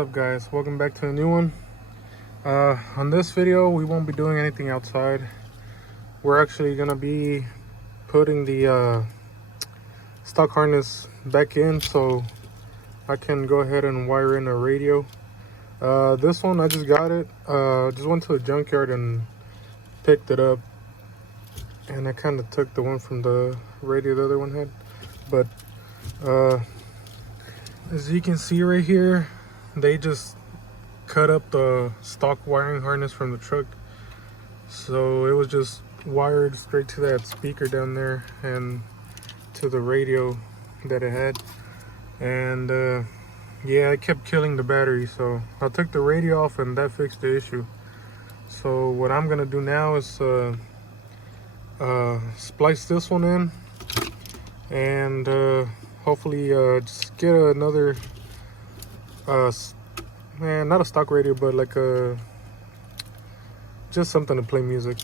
up, guys? Welcome back to a new one. On this video we won't be doing anything outside. We're actually gonna be putting the stock harness back in so I can go ahead and wire in a radio. This one I just got it, just went to a junkyard and picked it up, and I kind of took the one from the radio the other one had. But as you can see right here, they just cut up the stock wiring harness from the truck, so it was just wired straight to that speaker down there and to the radio that it had. And yeah, it kept killing the battery, so I took the radio off and that fixed the issue. So what I'm gonna do now is splice this one in and hopefully just get another not a stock radio, but like just something to play music.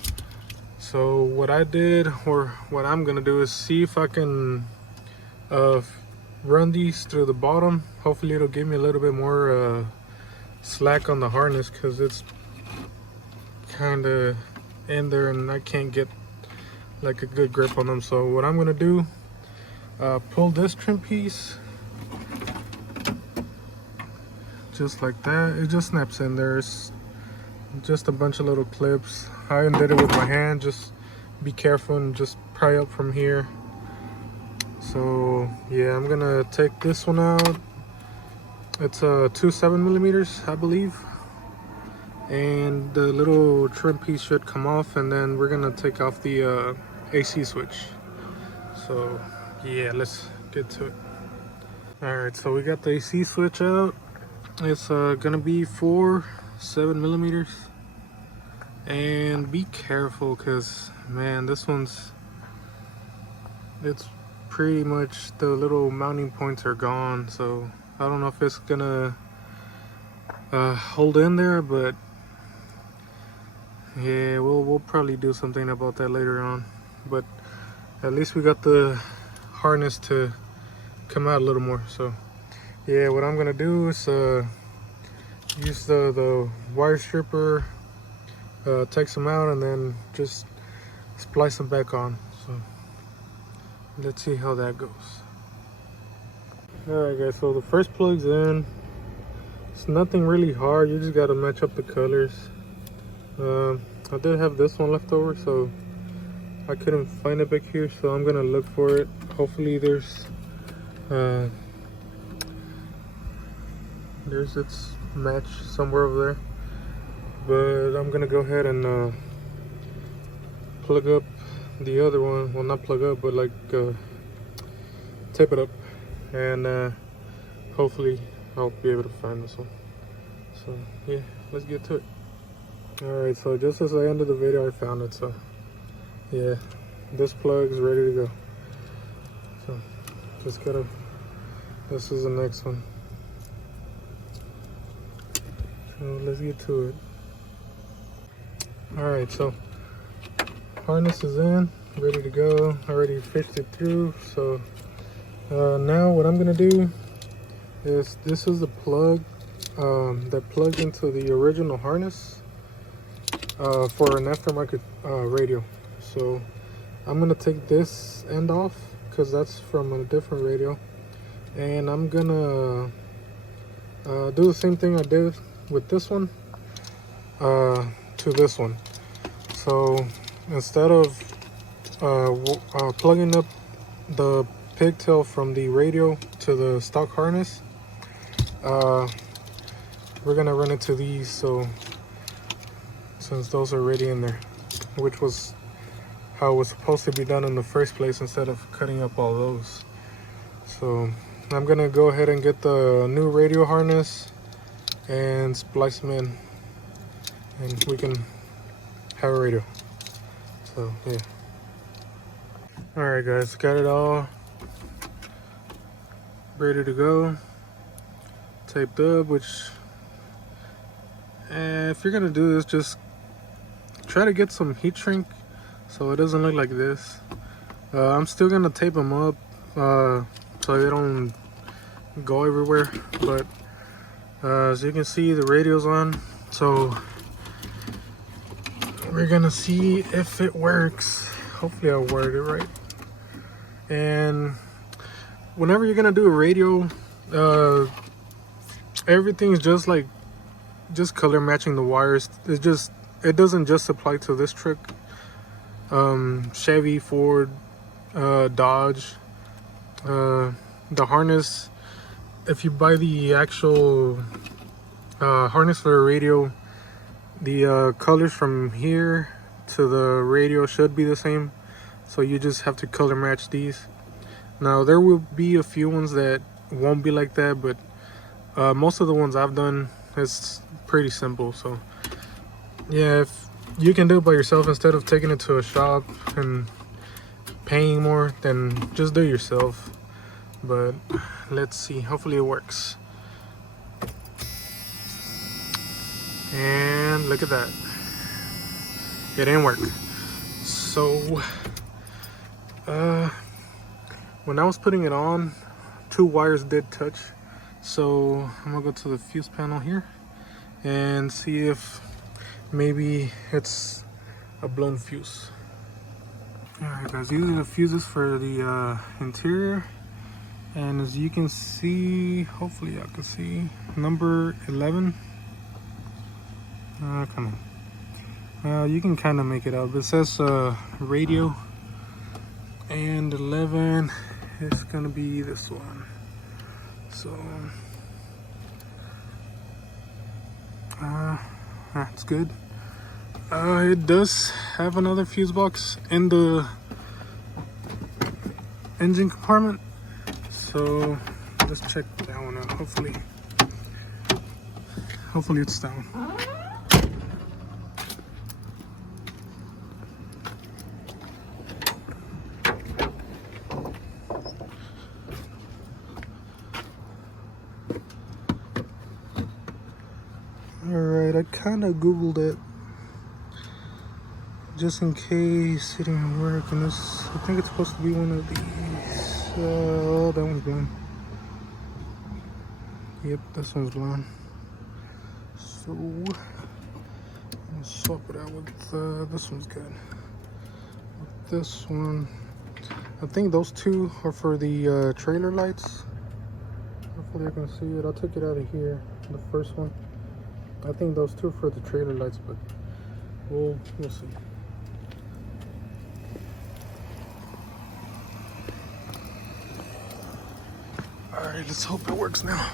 So what I did, or what I'm gonna do, is see if I can run these through the bottom. Hopefully it'll give me a little bit more slack on the harness, because it's kind of in there and I can't get like a good grip on them. So what I'm gonna do, pull this trim piece just like that. It just snaps in there. It's just a bunch of little clips. I undid it with my hand. Just be careful and just pry up from here. So yeah, I'm gonna take this one out. It's a 2 7mm, I believe, and the little trim piece should come off, and then we're gonna take off the AC switch. So yeah, let's get to it. All right, so we got the AC switch out. It's gonna be 4 7mm, and be careful, because man, this one's, it's pretty much, the little mounting points are gone, so I don't know if it's gonna hold in there, but yeah, we'll probably do something about that later on. But at least we got the harness to come out a little more. So yeah, what I'm gonna do is use the wire stripper, take some out, and then just splice them back on. So let's see how that goes. Alright guys, so the first plug's in. It's nothing really hard, you just gotta match up the colors. I did have this one left over, so I couldn't find it back here, so I'm gonna look for it. Hopefully there's its match somewhere over there. But I'm gonna go ahead and plug up the other one. Well, not plug up, but like tape it up, and hopefully I'll be able to find this one. So yeah, let's get to it. Alright, so just as I ended the video, I found it. So yeah, this plug is ready to go. So just gotta, this is the next one. So let's get to it. Alright, so harness is in, ready to go. I already fished it through. So now what I'm gonna do is, this is the plug that plugs into the original harness for an aftermarket radio. So I'm gonna take this end off, because that's from a different radio, and I'm gonna do the same thing I did with this one to this one. So instead of plugging up the pigtail from the radio to the stock harness, we're gonna run into these. So since those are already in there, which was how it was supposed to be done in the first place, instead of cutting up all those. So I'm gonna go ahead and get the new radio harness and splice them in, and we can have a radio. So yeah. Alright guys, got it all ready to go, taped up. Which if you're gonna do this, just try to get some heat shrink so it doesn't look like this. I'm still gonna tape them up so they don't go everywhere, but As you can see, the radio's on, so we're gonna see if it works. Hopefully I worded it right. And whenever you're gonna do a radio, everything's just color matching the wires. It doesn't just apply to this truck. Chevy, Ford, Dodge, the harness, if you buy the actual harness for a radio, the colors from here to the radio should be the same, so you just have to color match these. Now there will be a few ones that won't be like that, but most of the ones I've done, it's pretty simple. So yeah, if you can do it by yourself instead of taking it to a shop and paying more, then just do it yourself. But let's see, hopefully it works. And look at that, it didn't work. So when I was putting it on, 2 wires did touch. So I'm gonna go to the fuse panel here and see if maybe it's a blown fuse. Alright guys, these are the fuses for the interior, and as you can see, hopefully y'all can see, number 11. Come on. You can kind of make it out, but it says radio, and 11 is gonna be this one. So that's good. It does have another fuse box in the engine compartment, so let's check that one out. Hopefully it's down. Alright, I kind of googled it just in case it didn't work, and this, I think it's supposed to be one of these. Oh, that one's blown. Yep, this one's blown. So I'll swap it out with this one's good. With this one, I think those 2 are for the trailer lights. Hopefully I can see it. I'll take it out of here, the first one. I think those 2 are for the trailer lights, but we'll see. Alright, let's hope it works now.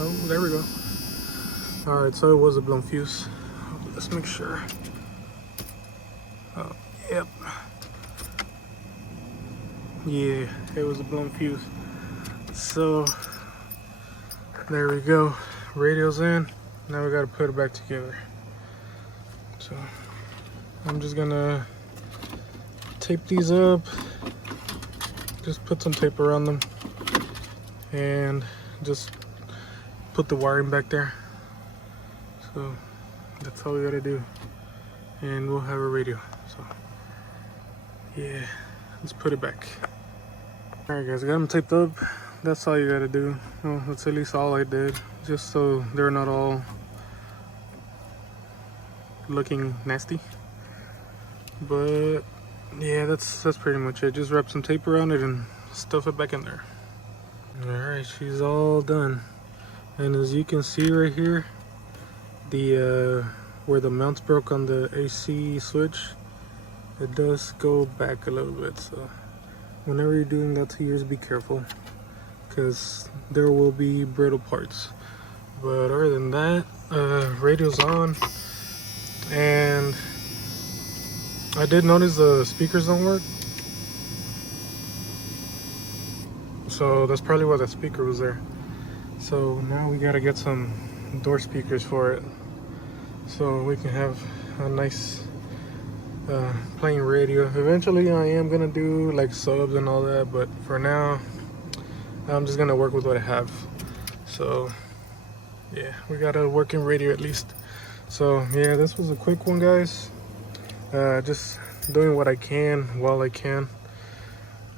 Oh, there we go. Alright, so it was a blown fuse. Let's make sure. Oh, yep. Yeah, it was a blown fuse. So there we go. Radio's in. Now we gotta put it back together. So I'm just gonna tape these up. Just put some tape around them and just put the wiring back there. So that's all we gotta do, and we'll have a radio. So yeah, let's put it back. Alright guys, I got them taped up. That's all you gotta do. Well, that's at least all I did, just so they're not all looking nasty. But yeah, that's pretty much it. Just wrap some tape around it and stuff it back in there. Alright, she's all done. And as you can see right here, the where the mounts broke on the AC switch, it does go back a little bit. So whenever you're doing that to yours, be careful, because there will be brittle parts. But other than that, radio's on, and I did notice the speakers don't work, so that's probably why that speaker was there. So now we gotta get some door speakers for it, so we can have a nice playing radio. Eventually I am gonna do like subs and all that, but for now I'm just gonna work with what I have. So yeah, we got a working radio at least. So yeah, this was a quick one, guys. Just doing what I can while I can.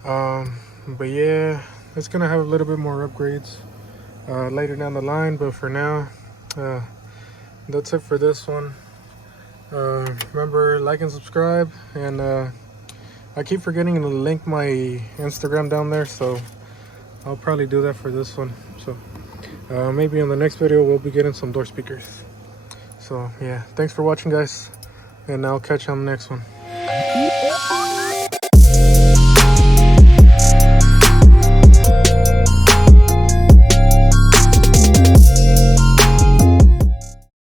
But yeah, it's gonna have a little bit more upgrades later down the line, but for now, that's it for this one. Remember, like and subscribe, and I keep forgetting to link my Instagram down there, so I'll probably do that for this one. So maybe in the next video we'll be getting some door speakers. So yeah, thanks for watching, guys, and I'll catch you on the next one.